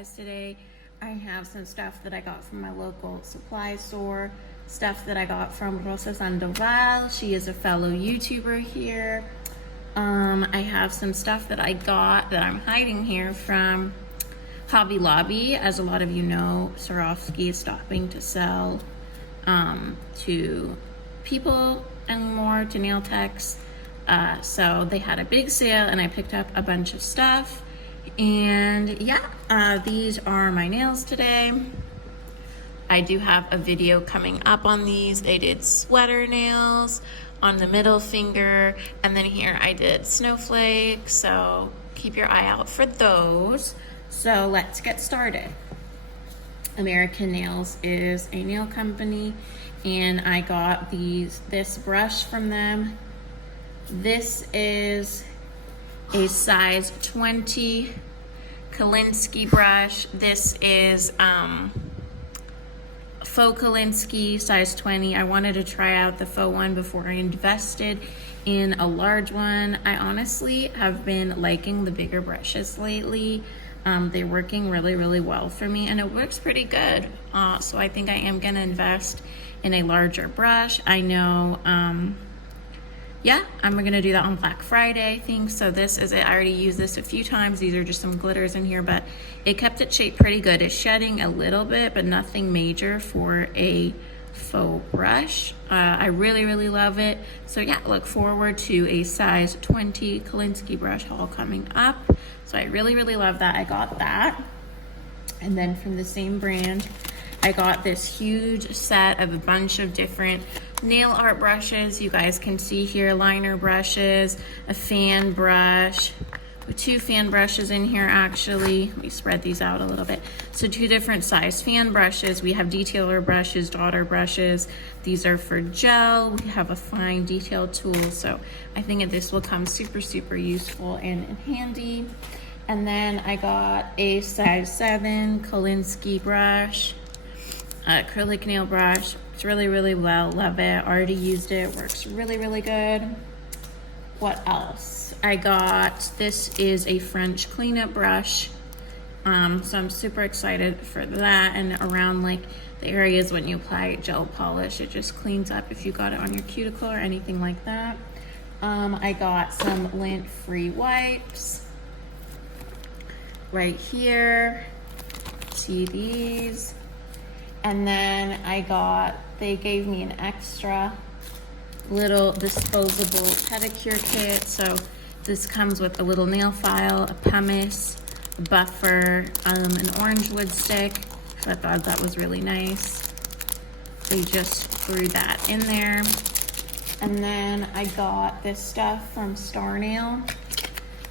guys today. I have some stuff that I got from my local supply store, stuff that I got from Rosa Sandoval. She is a fellow YouTuber here. I have some stuff that I got that I'm hiding here from Hobby Lobby. As a lot of you know, Swarovski is stopping to sell to people and more, to nail techs. So they had a big sale and I picked up a bunch of stuff. And yeah, these are my nails today. I do have a video coming up on these. They did sweater nails on the middle finger, and then here I did snowflakes, so keep your eye out for those. So let's get started. American Nails is a nail company, and I got this brush from them. This is a size 20 Kolinsky brush. This is faux Kolinsky, size 20. I wanted to try out the faux one before I invested in a large one. I honestly have been liking the bigger brushes lately. They're working really well for me, and it works pretty good. So I think I am gonna invest in a larger brush. I know, yeah, I'm gonna do that on Black Friday, I think. So this is it. I already used this a few times. These are just some glitters in here, but it kept its shape pretty good. It's shedding a little bit, but nothing major for a faux brush. I really love it. So yeah, look forward to a size 20 Kolinsky brush haul coming up. So I really love that. I got that. And then from the same brand, I got this huge set of a bunch of different nail art brushes. You guys can see here, liner brushes, a fan brush, with 2 fan brushes in here actually. Let me spread these out a little bit. So 2 different size fan brushes. We have detailer brushes, daughter brushes. These are for gel. We have a fine detail tool. So I think that this will come super useful and handy. And then I got a size 7 Kolinsky brush, acrylic nail brush. It's really well, love it. Already used it, works really good. What else? I got, this is a French cleanup brush. So I'm super excited for that. And around like the areas when you apply gel polish, it just cleans up if you got it on your cuticle or anything like that. I got some lint-free wipes right here. See these? And then I got, they gave me an extra little disposable pedicure kit. So this comes with a little nail file, a pumice, a buffer, an orange wood stick. So I thought that was really nice. They just threw that in there. And then I got this stuff from Star Nail.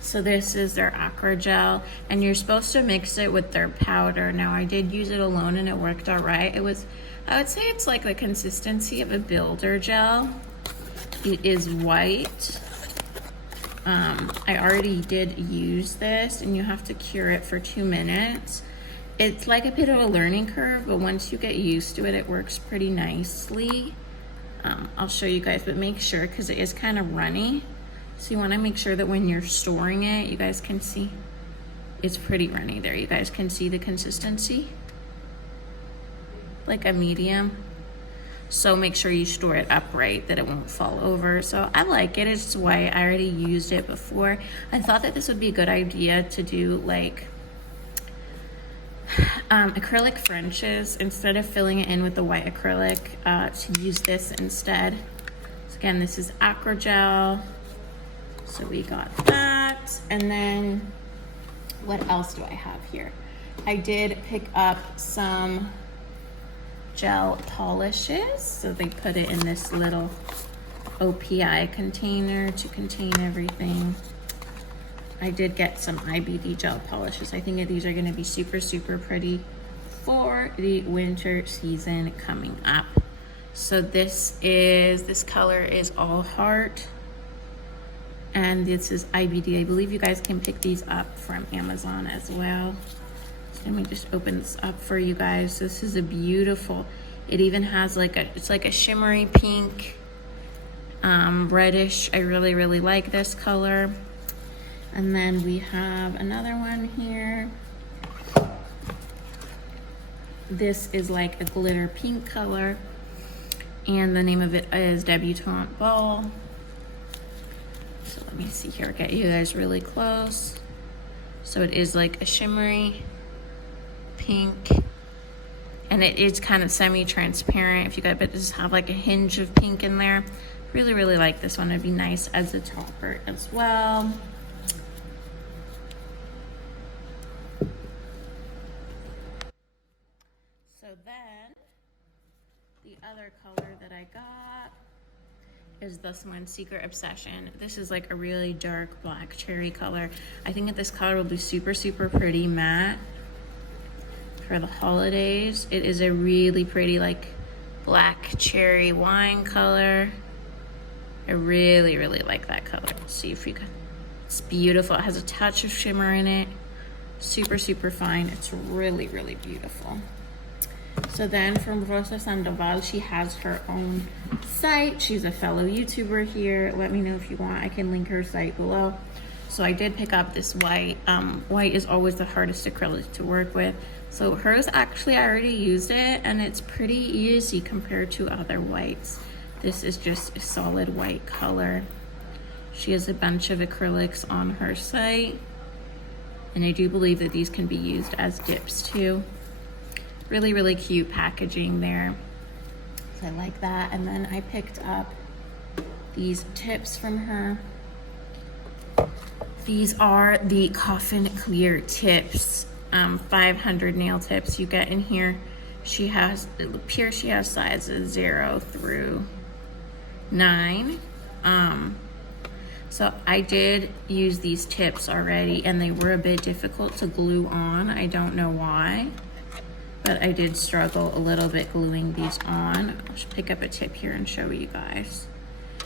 So this is their Aqua Gel, and you're supposed to mix it with their powder. Now I did use it alone and it worked all right. It was, I would say it's like the consistency of a builder gel. It is white. I already did use this, and you have to cure it for 2 minutes. It's like a bit of a learning curve, but once you get used to it, it works pretty nicely. I'll show you guys, but make sure, because it is kind of runny. So you want to make sure that when you're storing it, you guys can see it's pretty runny there. You guys can see the consistency, like a medium. So make sure you store it upright, that it won't fall over. So I like it. It's white. I already used it before. I thought that this would be a good idea to do like acrylic Frenches instead of filling it in with the white acrylic, to use this instead. So again, this is Aqua Gel. So we got that. And then what else do I have here? I did pick up some gel polishes. So they put it in this little OPI container to contain everything. I did get some Ibd Gel Polishes. I think that these are gonna be super pretty for the winter season coming up. So this color is All Heart. And this is IBD. I believe you guys can pick these up from Amazon as well. So let me just open this up for you guys. This is a beautiful, it even has like it's like a shimmery pink, reddish. I really like this color. And then we have another one here. This is like a glitter pink color, and the name of it is Debutante Ball. So let me see here, get you guys really close. So it is like a shimmery pink, and it is kind of semi-transparent. If you guys, but just have like a hinge of pink in there. Really, really like this one. It'd be nice as a topper as well. So then, the other color that I got is this one, Secret Obsession. This is like a really dark black cherry color. I think that this color will be super, super pretty matte for the holidays. It is a really pretty like black cherry wine color. I really, really like that color. Let's see if you can. It's beautiful. It has a touch of shimmer in it. Super, super fine. It's really, really beautiful. So then from Rosa Sandoval, she has her own site. She's a fellow YouTuber here. Let me know if you want. I can link her site below. So I did pick up this white. White is always the hardest acrylic to work with. So hers, actually, I already used it, and it's pretty easy compared to other whites. This is just a solid white color. She has a bunch of acrylics on her site, and I do believe that these can be used as dips too. Really, really cute packaging there. So I like that. And then I picked up these tips from her. These are the Coffin Clear tips, 500 nail tips you get in here. She has, it appears she has sizes 0 through 9. So I did use these tips already, and they were a bit difficult to glue on. I don't know why, but I did struggle a little bit gluing these on. I'll just pick up a tip here and show you guys.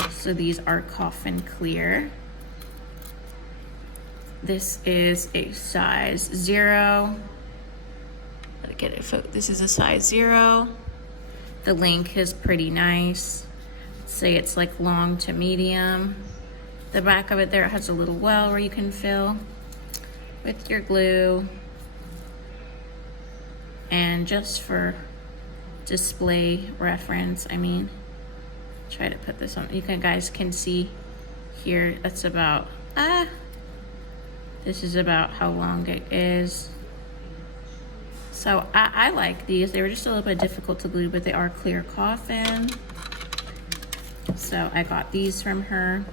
So these are Coffin Clear. This is a size 0. Let me get it. This is a size 0. The length is pretty nice. Say it's like long to medium. The back of it there has a little well where you can fill with your glue. And just for display reference, I mean, try to put this on. You guys can see here, that's about, this is about how long it is. So I like these. They were just a little bit difficult to glue, but they are clear Coffin. So I got these from her.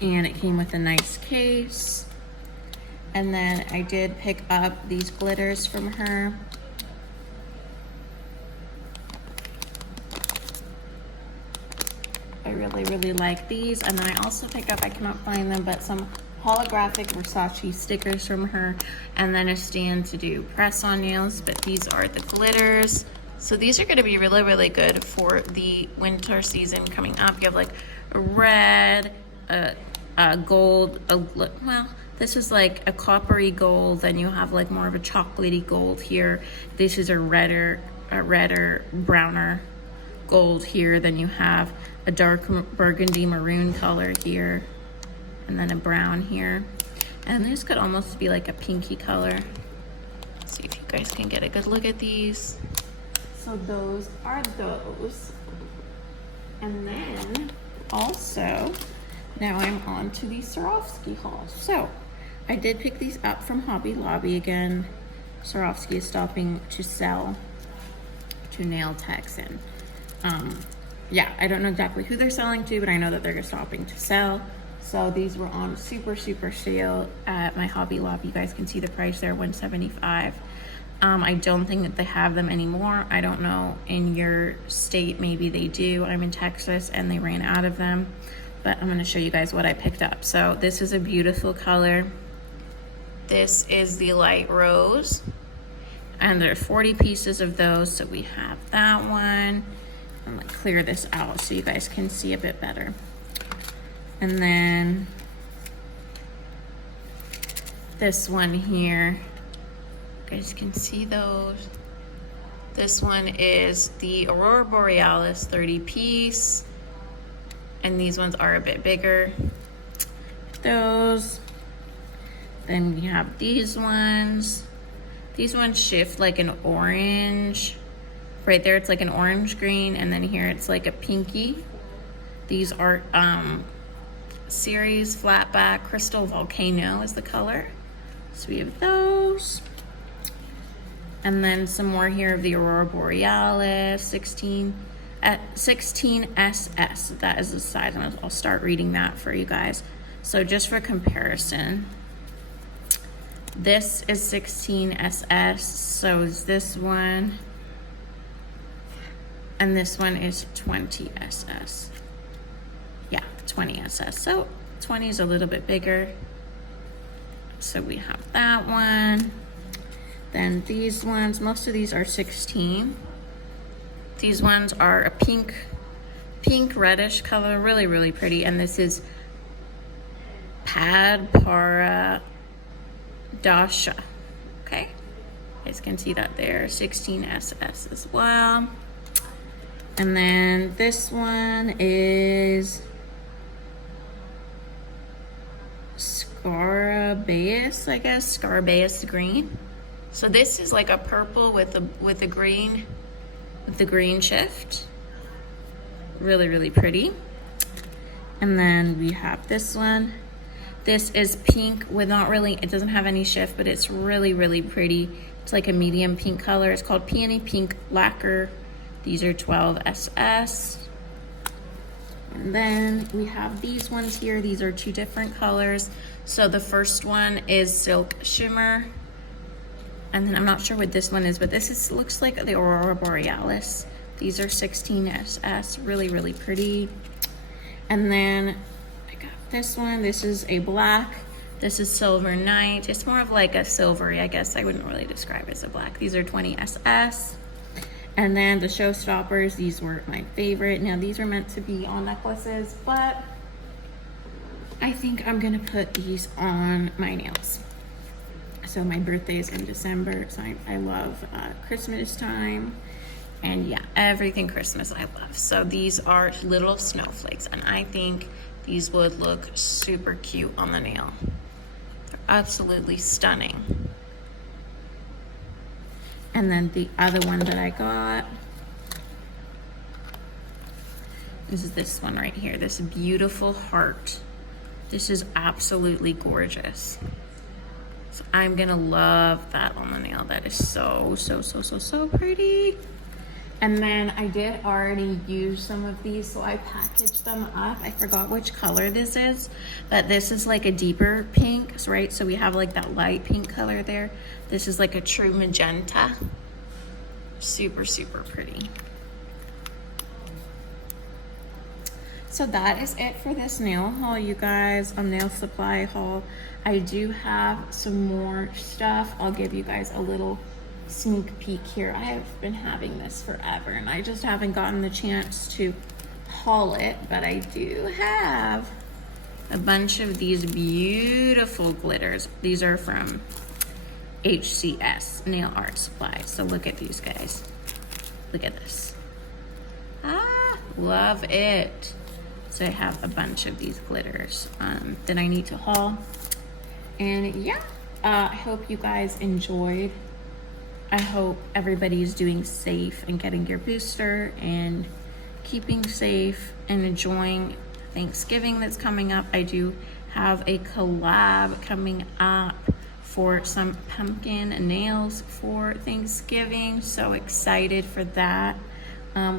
And it came with a nice case. And then I did pick up these glitters from her. I really, really like these. And then I also picked up, I cannot find them, but some holographic Versace stickers from her. And then a stand to do press-on nails. But these are the glitters. So these are going to be really, really good for the winter season coming up. You have like a red, a gold, well, this is like a coppery gold, then you have like more of a chocolatey gold here. This is a redder, browner gold here. Then you have a dark burgundy maroon color here, and then a brown here. And this could almost be like a pinky color. Let's see if you guys can get a good look at these. So those are those. And then also, now I'm on to the Swarovski haul. So I did pick these up from Hobby Lobby again. Swarovski is stopping to sell to nail techs, and yeah, I don't know exactly who they're selling to, but I know that they're stopping to sell. So these were on super, super sale at my Hobby Lobby. You guys can see the price there, $175. I don't think that they have them anymore. I don't know, in your state, maybe they do. I'm in Texas and they ran out of them. But I'm going to show you guys what I picked up. So this is a beautiful color. This is the light rose. And there are 40 pieces of those. So we have that one. I'm going to clear this out so you guys can see a bit better. And then this one here. You guys can see those. This one is the Aurora Borealis 30 piece. And these ones are a bit bigger. Those. Then we have these ones. These ones shift like an orange. Right there, it's like an orange green, and then here it's like a pinky. These are Series Flatback Crystal Volcano is the color. So we have those. And then some more here of the Aurora Borealis, 16SS. That is the size. I'll start reading that for you guys. So just for comparison, this is 16SS, so is this one. And this one is 20SS. Yeah, 20SS. So 20 is a little bit bigger. So we have that one. Then these ones, most of these are 16. These ones are a pink reddish color, really, really pretty. And this is Pad Para Dasha. Okay, you guys can see that there, 16SS as well. And then this one is Scarabaeus, I guess, Scarabaeus green. So this is like a purple with the green shift. Really, really pretty. And then we have this one. This is pink with not really, it doesn't have any shift, but it's really, really pretty. It's like a medium pink color. It's called Peony Pink Lacquer. These are 12SS. And then we have these ones here. These are two different colors. So the first one is Silk Shimmer. And then I'm not sure what this one is, but this looks like the Aurora Borealis. These are 16SS, really, really pretty. And then I got this one. This is a black. This is Silver Night. It's more of like a silvery, I guess. I wouldn't really describe it as a black. These are 20SS. And then the Showstoppers, these were my favorite. Now these were meant to be on necklaces, but I think I'm gonna put these on my nails. So my birthday is in December, so I love Christmas time. And yeah, everything Christmas I love. So these are little snowflakes, and I think these would look super cute on the nail. They're absolutely stunning. And then the other one that I got is this one right here, this beautiful heart. This is absolutely gorgeous. So I'm gonna love that on the nail. That is so, so, so, so, so pretty. And then I did already use some of these, so I packaged them up. I forgot which color this is, but this is like a deeper pink, right? So we have like that light pink color there. This is like a true magenta. Super, super pretty. So that is it for this nail haul, you guys, a nail supply haul. I do have some more stuff. I'll give you guys a little sneak peek here. I have been having this forever and I just haven't gotten the chance to haul it, but I do have a bunch of these beautiful glitters. These are from HCS Nail Art Supply. So look at these guys. Look at this. Ah, love it. So I have a bunch of these glitters that I need to haul. And yeah, I hope you guys enjoyed. I hope everybody's doing safe and getting your booster and keeping safe and enjoying Thanksgiving that's coming up. I do have a collab coming up for some pumpkin nails for Thanksgiving. So excited for that.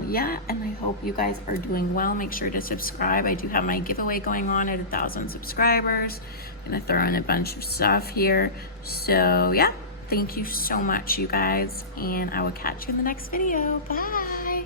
Yeah, and I hope you guys are doing well. Make sure to subscribe. I do have my giveaway going on at 1,000 subscribers. I'm gonna throw in a bunch of stuff here. So yeah, thank you so much, you guys, and I will catch you in the next video. Bye.